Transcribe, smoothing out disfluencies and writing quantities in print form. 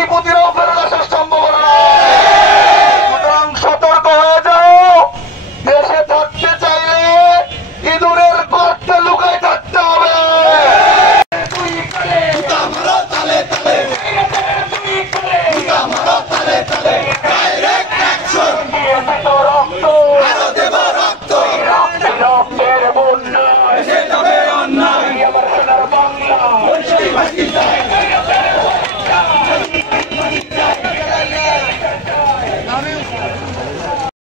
নাতিপুতিরাও ফেরত আসার সম্ভাবনা। সুতরাং সতর্ক হয়ে যাও। দেশে থাকতে চাইলে ইঁদুরের গর্তে লুকায় থাকতে হবে। বাংলা